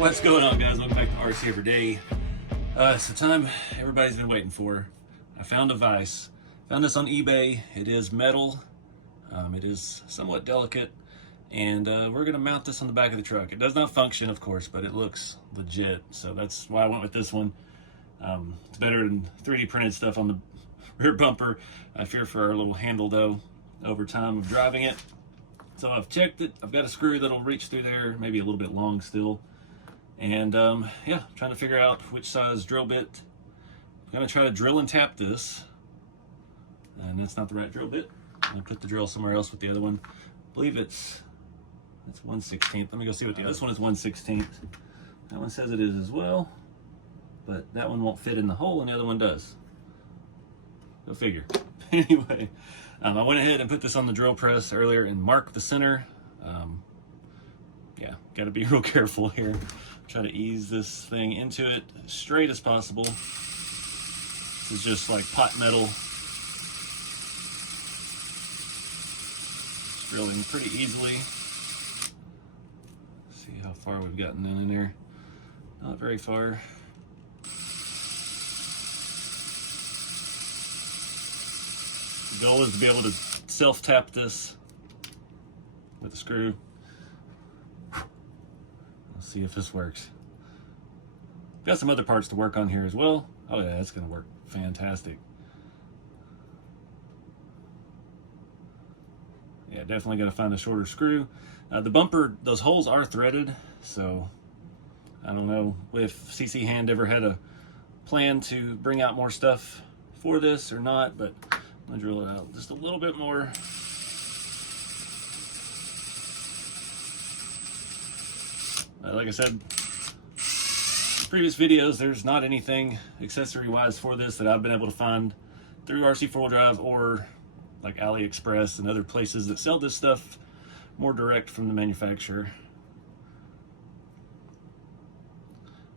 What's going on, guys? Welcome back to RC Every Day. It's the time everybody's been waiting for. I found a vise. Found this on eBay. It is metal. It is somewhat delicate, and we're gonna mount this on the back of the truck. It does not function, of course, but it looks legit, so that's why I went with this one. It's better than 3D printed stuff on the rear bumper. I fear for our little handle, though, over time of driving it. So I've checked it. I've got a screw that'll reach through there, maybe a little bit long still. And yeah, trying to figure out which size drill bit. I'm gonna try to drill and tap this. And it's not the right drill bit. I'm gonna put the drill somewhere else with the other one. I believe it's 1/16. Let me go see what this one is. 1/16. That one says it is as well, but that one won't fit in the hole and the other one does. Go figure. Anyway, I went ahead and put this on the drill press earlier and marked the center. Yeah, got to be real careful here. Try to ease this thing into it as straight as possible. This is just like pot metal. It's drilling pretty easily. See how far we've gotten in there. Not very far. The goal is to be able to self-tap this with a screw. Let's see if this works. Got some other parts to work on here as well. Oh yeah, that's gonna work fantastic. Yeah, definitely gotta find a shorter screw. The bumper, those holes are threaded, so I don't know if CC Hand ever had a plan to bring out more stuff for this or not, but I'm gonna drill it out just a little bit more. Like I said, previous videos, there's not anything accessory-wise for this that I've been able to find through RC 4-wheel drive or like AliExpress and other places that sell this stuff more direct from the manufacturer.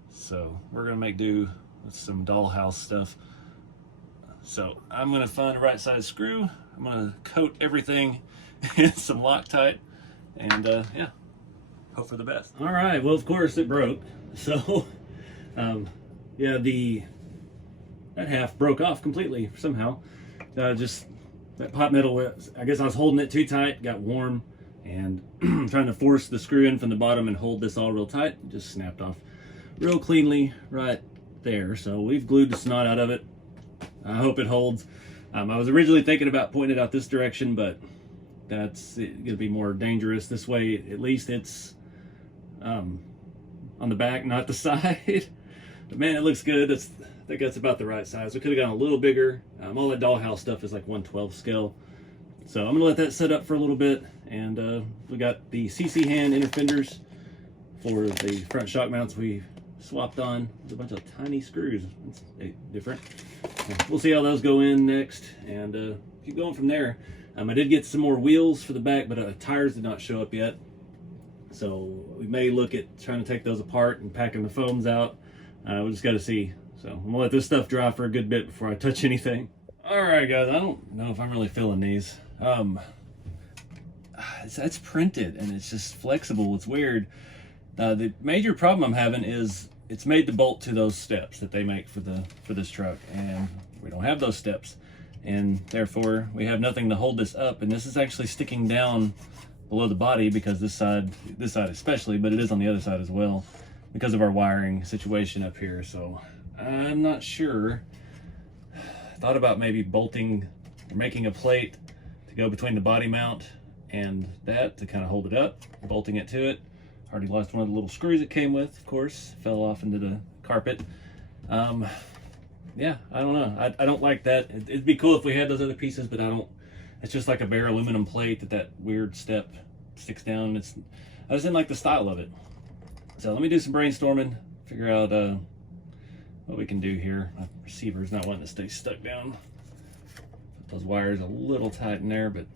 So we're gonna make do with some dollhouse stuff. So I'm gonna find the right size screw. I'm gonna coat everything in some Loctite, and yeah, hope for the best. All right, well, of course it broke. So yeah, that half broke off completely somehow. Just that pot metal, I guess I was holding it too tight, got warm, and trying to force the screw in from the bottom and hold this all real tight, it just snapped off real cleanly right there. So we've glued the snot out of it. I hope it holds. I was originally thinking about pointing it out this direction, but that's gonna be more dangerous. This way, at least it's on the back, not the side. But man, it looks good. I think that's about the right size. We could have gone a little bigger. All that dollhouse stuff is like 1/12 scale. So I'm gonna let that set up for a little bit. And we got the CC Hand inner fenders for the front shock mounts we swapped on. There's a bunch of tiny screws. It's different. We'll see how those go in next, and keep going from there. I did get some more wheels for the back, but tires did not show up yet. So we may look at trying to take those apart and packing the foams out. We just got to see. So I'm gonna let this stuff dry for a good bit before I touch anything. All right, guys. I don't know if I'm really feeling these. It's printed and it's just flexible. It's weird. The major problem I'm having is it's made to bolt to those steps that they make for this truck, and we don't have those steps, and therefore we have nothing to hold this up. And this is actually sticking down below the body because this side especially, but it is on the other side as well because of our wiring situation up here. So I'm not sure. Thought about maybe bolting or making a plate to go between the body mount and that to kind of hold it up, bolting it to it. Already lost one of the little screws it came with, of course, fell off into the carpet. Yeah, I don't know. I don't like that. It'd be cool if we had those other pieces, but I don't. It's just like a bare aluminum plate that weird step sticks down. I just didn't like the style of it. So let me do some brainstorming, figure out what we can do here. My receiver's not wanting to stay stuck down. Put those wires a little tight in there, but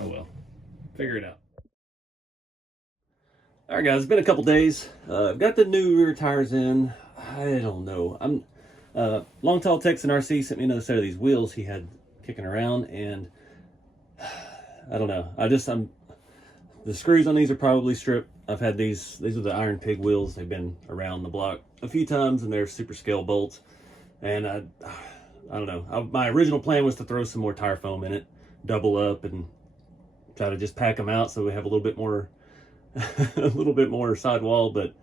oh well. Figure it out. All right, guys, it's been a couple days. I've got the new rear tires in. I don't know. Long Tall Texan RC sent me another set of these wheels he had kicking around, and I don't know. The screws on these are probably stripped. I've had these are the Iron Pig wheels. They've been around the block a few times, and they're super scale bolts. And I don't know. My original plan was to throw some more tire foam in it, double up, and try to just pack them out so we have a little bit more, a little bit more sidewall. But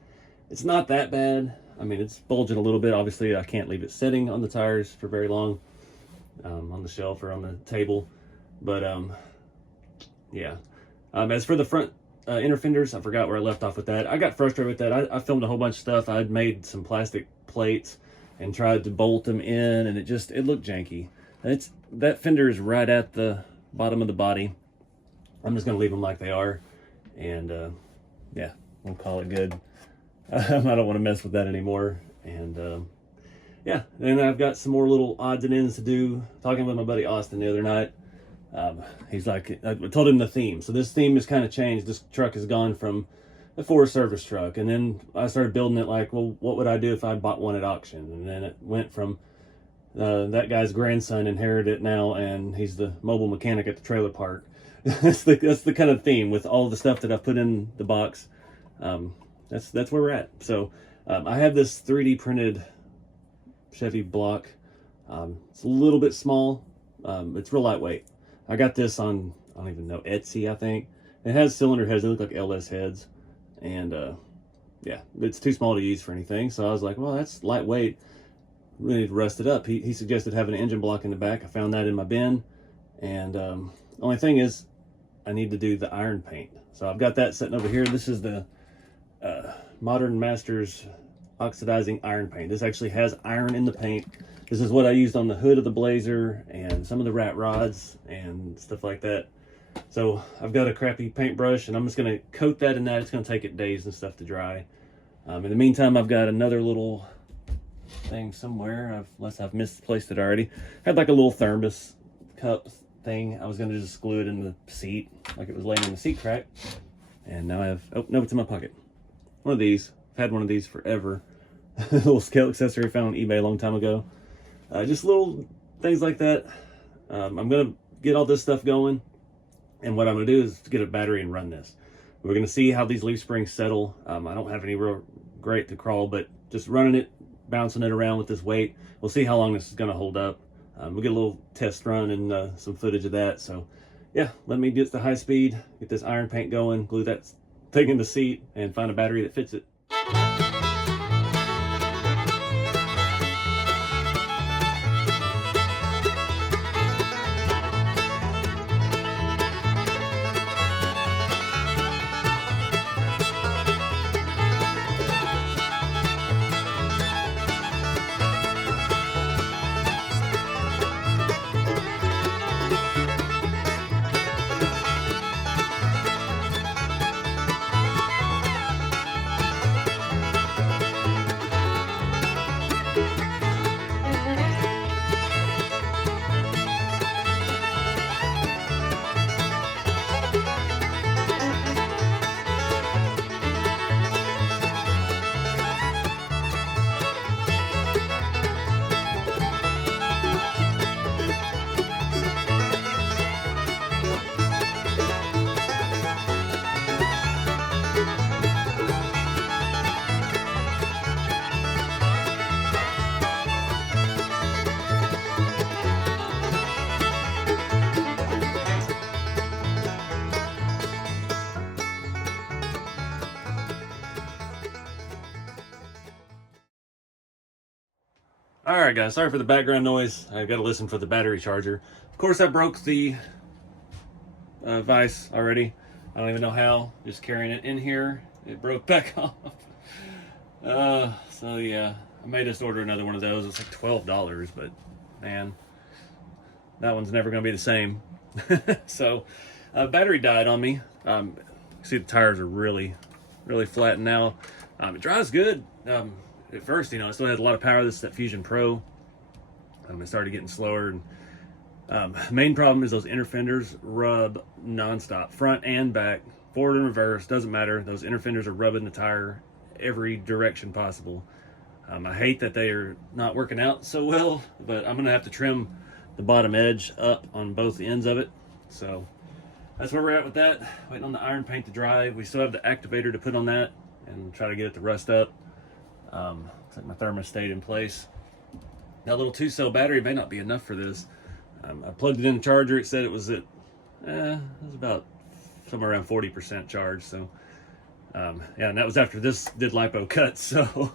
it's not that bad. I mean, it's bulging a little bit. Obviously, I can't leave it sitting on the tires for very long, on the shelf or on the table. But yeah. As for the front inner fenders, I forgot where I left off with that. I got frustrated with that. I filmed a whole bunch of stuff. I'd made some plastic plates and tried to bolt them in, and it looked janky. That fender is right at the bottom of the body. I'm just gonna leave them like they are, and yeah, we'll call it good. I don't want to mess with that anymore. And yeah, and I've got some more little odds and ends to do. Talking with my buddy Austin the other night. He's like, I told him the theme. So this theme has kind of changed. This truck has gone from a Forest Service truck, and then I started building it like, well, what would I do if I bought one at auction? And then it went from that guy's grandson inherited it now, and he's the mobile mechanic at the trailer park. That's the kind of theme with all the stuff that I've put in the box. That's where we're at. So I have this 3D printed Chevy block. It's a little bit small. It's real lightweight. I got this on, I don't even know, Etsy, I think. It has cylinder heads. They look like LS heads. And yeah, it's too small to use for anything. So I was like, well, that's lightweight. We need to rust it up. He suggested having an engine block in the back. I found that in my bin. And the only thing is, I need to do the iron paint. So I've got that sitting over here. This is the Modern Masters oxidizing iron paint. This actually has iron in the paint. This is what I used on the hood of the Blazer and some of the rat rods and stuff like that. So I've got a crappy paintbrush, and I'm just going to coat that in that. It's going to take it days and stuff to dry. In the meantime, I've got another little thing somewhere, unless I've misplaced it already. I had like a little thermos cup thing. I was going to just glue it in the seat like it was laying in the seat crack. And now I have, oh no, it's in my pocket. One of these. I've had one of these forever. A little scale accessory found on eBay a long time ago. Just little things like that. I'm going to get all this stuff going. And what I'm going to do is get a battery and run this. We're going to see how these leaf springs settle. I don't have any real great to crawl, but just running it, bouncing it around with this weight. We'll see how long this is going to hold up. We'll get a little test run and some footage of that. So yeah, let me get to high speed, get this iron paint going, glue that thing in the seat, and find a battery that fits it. All right, guys, sorry for the background noise. I got to listen for the battery charger. Of course, I broke the vise already. I don't even know how. Just carrying it in here, it broke back off. So yeah, I may just order another one of those. It's like $12, but man, that one's never going to be the same. So, battery died on me. See, the tires are really flattened now. It drives good. At first, you know, it still had a lot of power. This is that Fusion Pro. It started getting slower. And main problem is those inner fenders rub nonstop, front and back, forward and reverse, doesn't matter. Those inner fenders are rubbing the tire every direction possible. I hate that they are not working out so well, but I'm gonna have to trim the bottom edge up on both ends of it. So that's where we're at with that. Waiting on the iron paint to dry. We still have the activator to put on that and try to get it to rust up. Looks like my thermos stayed in place. That little 2-cell battery may not be enough for this. I plugged it in the charger. It said it was at, it was about somewhere around 40% charge. So, yeah, and that was after this did lipo cuts. So,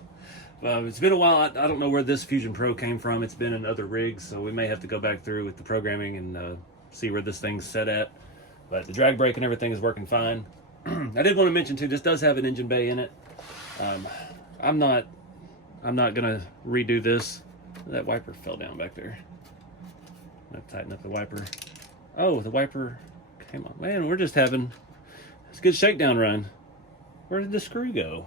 it's been a while. I don't know where this Fusion Pro came from. It's been in other rigs, so we may have to go back through with the programming and see where this thing's set at. But the drag brake and everything is working fine. I did want to mention too, this does have an engine bay in it. I'm not gonna redo this. That wiper fell down back there. I'm gonna tighten up the wiper. Oh, the wiper came on. Man, we're just having it's a good shakedown run. Where did the screw go?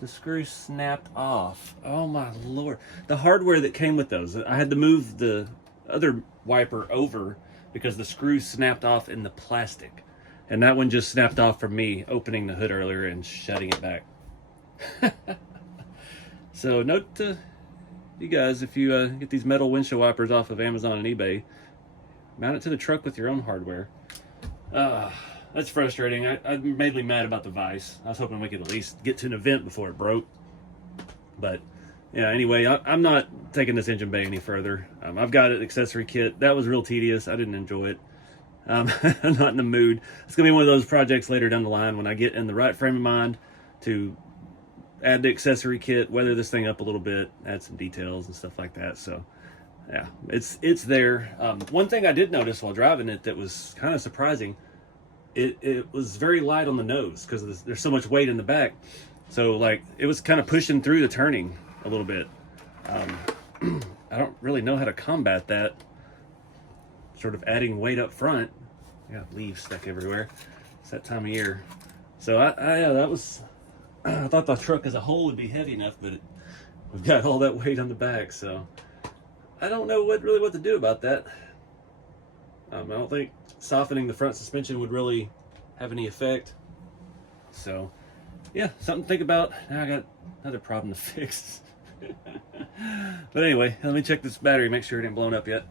The screw snapped off. Oh my lord. The hardware that came with those, I had to move the other wiper over because the screw snapped off in the plastic. And that one just snapped off from me opening the hood earlier and shutting it back. So note to you guys, if you get these metal windshield wipers off of Amazon and eBay, mount it to the truck with your own hardware. That's frustrating. I'm mainly mad about the vise. I was hoping we could at least get to an event before it broke. But yeah, anyway, I'm not taking this engine bay any further. I've got an accessory kit. That was real tedious. I didn't enjoy it. I'm not in the mood. It's going to be one of those projects later down the line when I get in the right frame of mind to add the accessory kit, weather this thing up a little bit, add some details and stuff like that. So yeah, it's there. One thing I did notice while driving it that was kind of surprising, it was very light on the nose because there's so much weight in the back. So like it was kind of pushing through the turning a little bit. I don't really know how to combat that. Sort of adding weight up front. I got leaves stuck everywhere. It's that time of year. So yeah, that was. I thought the truck as a whole would be heavy enough, but we've got all that weight on the back, so I don't know what to do about that. I don't think softening the front suspension would really have any effect. So yeah, something to think about. Now I got another problem to fix. But anyway, let me check this battery, make sure it ain't blown up yet.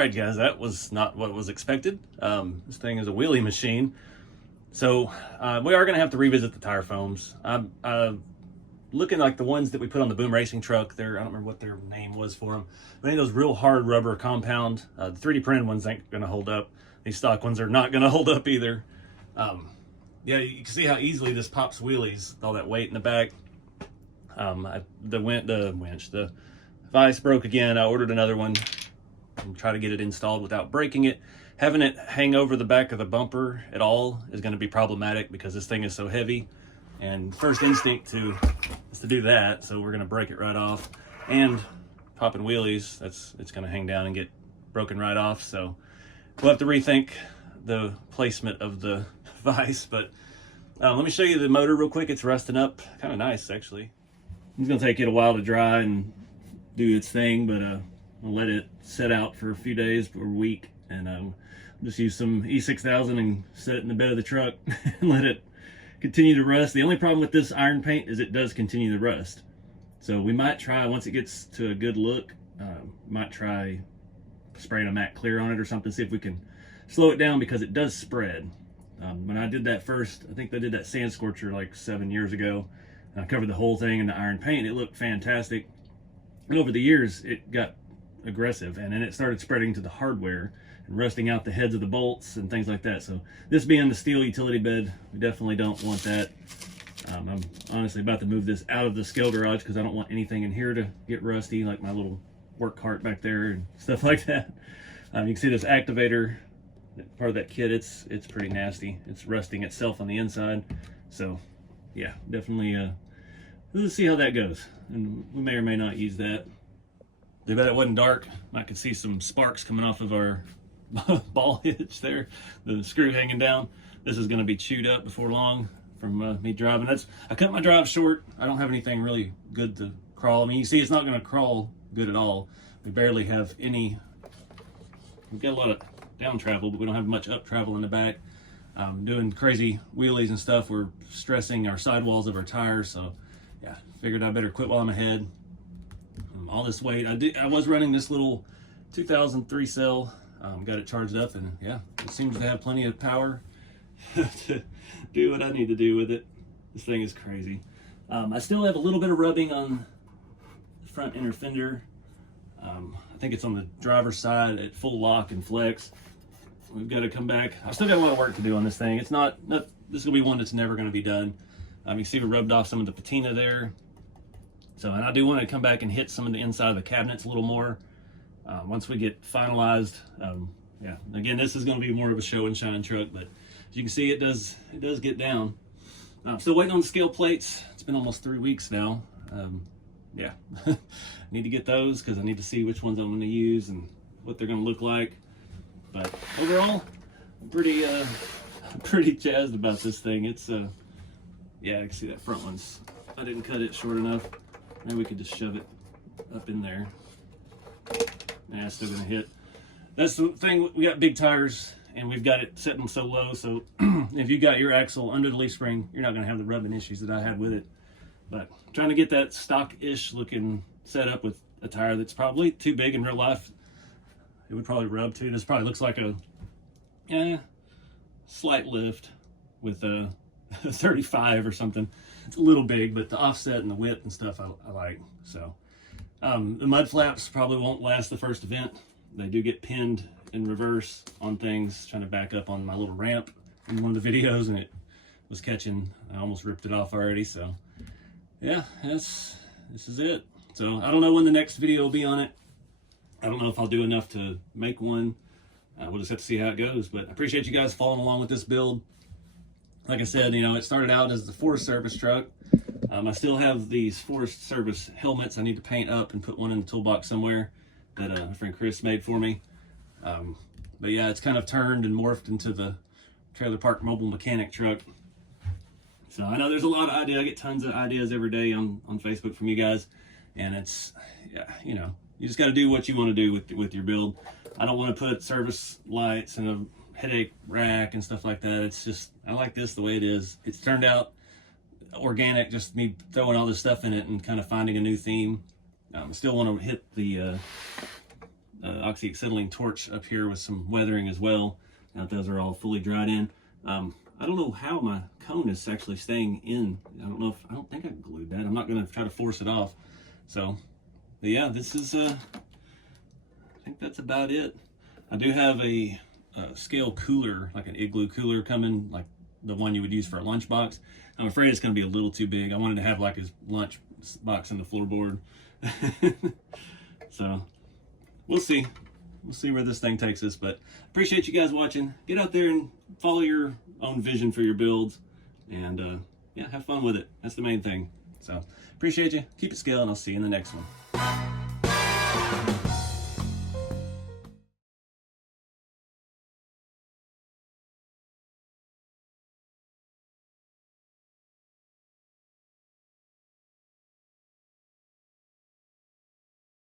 right, guys, that was not what was expected. This thing is a wheelie machine. So we are going to have to revisit the tire foams. I'm looking like the ones that we put on the Boom Racing truck. I don't remember what their name was for them. But any of those real hard rubber compound, the 3D printed ones ain't going to hold up. These stock ones are not going to hold up either. Yeah, you can see how easily this pops wheelies, all that weight in the back. The vise broke again. I ordered another one and try to get it installed without breaking it. Having it hang over the back of the bumper at all is going to be problematic because this thing is so heavy. And first instinct is to do that, so we're going to break it right off. And popping wheelies, it's going to hang down and get broken right off. So we'll have to rethink the placement of the vise. But let me show you the motor real quick. It's rusting up, kind of nice actually. It's going to take it a while to dry and do its thing, but I'll let it set out for a few days or a week, and just use some E6000 and set it in the bed of the truck and let it continue to rust. The only problem with this iron paint is it does continue to rust. So we might try, once it gets to a good look, might try spraying a matte clear on it or something, see if we can slow it down, because it does spread. When I did that first, I think I did that sand scorcher like 7 years ago. I covered the whole thing in the iron paint. It looked fantastic. And over the years, it got aggressive, and then it started spreading to the hardware and rusting out the heads of the bolts and things like that. So this being the steel utility bed, we definitely don't want that. I'm honestly about to move this out of the scale garage because I don't want anything in here to get rusty, like my little work cart back there and stuff like that. You can see this activator, part of that kit, it's pretty nasty. It's rusting itself on the inside. So yeah, definitely let's see how that goes. And we may or may not use that. Too bad it wasn't dark. I could see some sparks coming off of our ball hitch there, the screw hanging down. This is going to be chewed up before long from me driving. I cut my drive short. I don't have anything really good to crawl. I mean, you see it's not going to crawl good at all. We barely have any. We've got a lot of down travel, but we don't have much up travel in the back. Doing crazy wheelies and stuff, we're stressing our sidewalls of our tires. So yeah, figured I better quit while I'm ahead. All this weight, I was running this little 2003 cell, got it charged up, and yeah, it seems to have plenty of power to do what I need to do with it. This thing is crazy. I still have a little bit of rubbing on the front inner fender. I think it's on the driver's side at full lock and flex. We've got to come back. I've still got a lot of work to do on this thing. It's not this will be one that's never going to be done. You can see we rubbed off some of the patina there. So, and I do want to come back and hit some of the inside of the cabinets a little more once we get finalized. Yeah, again, this is going to be more of a show and shine truck, but as you can see, it does get down. I'm still waiting on the scale plates. It's been almost 3 weeks now. Yeah, I need to get those because I need to see which ones I'm going to use and what they're going to look like. But overall, I'm pretty jazzed about this thing. It's yeah, I can see that front one's. I didn't cut it short enough. Maybe we could just shove it up in there. Nah, it's still gonna hit. That's the thing, we got big tires and we've got it setting so low, so if you got your axle under the leaf spring, you're not gonna have the rubbing issues that I had with it. But I'm trying to get that stock-ish looking setup with a tire that's probably too big in real life. It would probably rub too. This probably looks like a slight lift with a 35 or something. It's a little big, but the offset and the width and stuff I like. So the mud flaps probably won't last the first event. They do get pinned in reverse on things. Trying to back up on my little ramp in one of the videos, and it was catching. I almost ripped it off already. So yeah, this is it. So I don't know when the next video will be on it. I don't know if I'll do enough to make one. We'll just have to see how it goes. But I appreciate you guys following along with this build. Like I said, you know, it started out as the Forest Service truck. I still have these Forest Service helmets I need to paint up and put one in the toolbox somewhere that my friend Chris made for me. But yeah, it's kind of turned and morphed into the trailer park mobile mechanic truck. So I know there's a lot of ideas. I get tons of ideas every day on Facebook from you guys. And it's, yeah, you know, you just got to do what you want to do with your build. I don't want to put service lights and a headache rack and stuff like that. It's just, I like this the way it is. It's turned out organic, just me throwing all this stuff in it and kind of finding a new theme. I still want to hit the oxyacetylene torch up here with some weathering as well. Now those are all fully dried in. I don't know how my cone is actually staying in. I don't think I glued that. I'm not gonna try to force it off. So, but yeah, this is, I think that's about it. I do have a scale cooler, like an igloo cooler coming, like the one you would use for a lunchbox. I'm afraid it's gonna be a little too big. I wanted to have like his lunch box in the floorboard. So, we'll see. We'll see where this thing takes us, but appreciate you guys watching. Get out there and follow your own vision for your builds, and yeah, have fun with it. That's the main thing. So appreciate you. Keep it scale, and I'll see you in the next one.